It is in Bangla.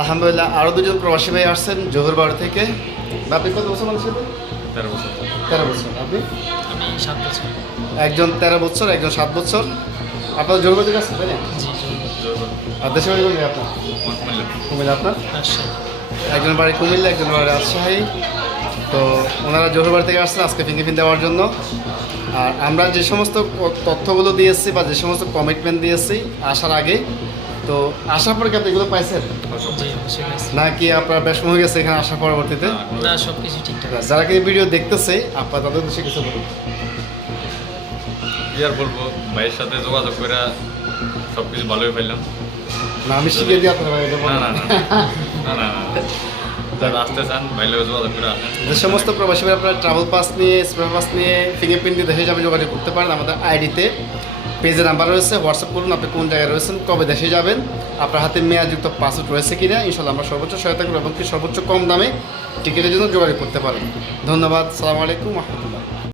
আলহামদুলিল্লাহ আরও দুজন প্রবাসী ভাই আসছেন জোহরবাড়ি থেকে। বা আপনি কত বছর মানুষ তেরো বছর। তেরো বছর। আপনি আমি সাত বছর। একজন তেরো বছর একজন সাত বছর। আপনার জোহরবাড়ি থেকে আসছেন তাই না? আর দেশের বাড়ি কোন আপনার? কুমিল্লা। আপনার? একজন বাড়ি কুমিল্লা একজন বাড়ি রাজশাহী। তো ওনারা জোহরবাড়ি থেকে আসছেন আজকে ফিঙ্গিফিন দেওয়ার জন্য। আর আমরা যে সমস্ত তথ্যগুলো দিয়েছি বা যে সমস্ত কমিটমেন্ট দিয়েছি আসার আগে তো আসার পরে কি আপনি এগুলো পাইছেন? নাকি আপনার বেশ সময় গেছে এখানে আসার পরবর্তীতে? না সব কিছু ঠিকঠাক যারা কি ভিডিও দেখতেছে আপনার তাদের উদ্দেশ্যে কিছু বলুন। কি আর বলব ভাইয়ের সাথে যোগাযোগ করে সব কিছু ভালোই পাইলাম। না আমি শিখিয়ে দিই আপনার বাড়িতে না না না। না না না। আসতে চান ভাইলে যোগাযোগ করে যে সমস্ত প্রবাসী আপনারা ট্রাভেল পাস নিয়ে স্পেয়ার পাস নিয়ে ফিঙ্গারপ্রিন্ট দিয়ে দেশে যাবে যোগাযোগ করতে পারেন আমাদের আইডিতে পেজে নাম্বার রয়েছে হোয়াটসঅ্যাপ করুন, আপনি কোন জায়গায় রয়েছেন, কবে দেশে যাবেন, আপনার হাতে মেয়াদযুক্ত পাসপোর্ট রয়েছে কিনা ইনশাল্লাহ আমরা সর্বোচ্চ সহায়তা করব এবং সর্বোচ্চ কম দামে টিকিটের জন্য যোগাযোগ করতে পারেন ধন্যবাদ, সালাম আলাইকুম রহমতুল্লাহ।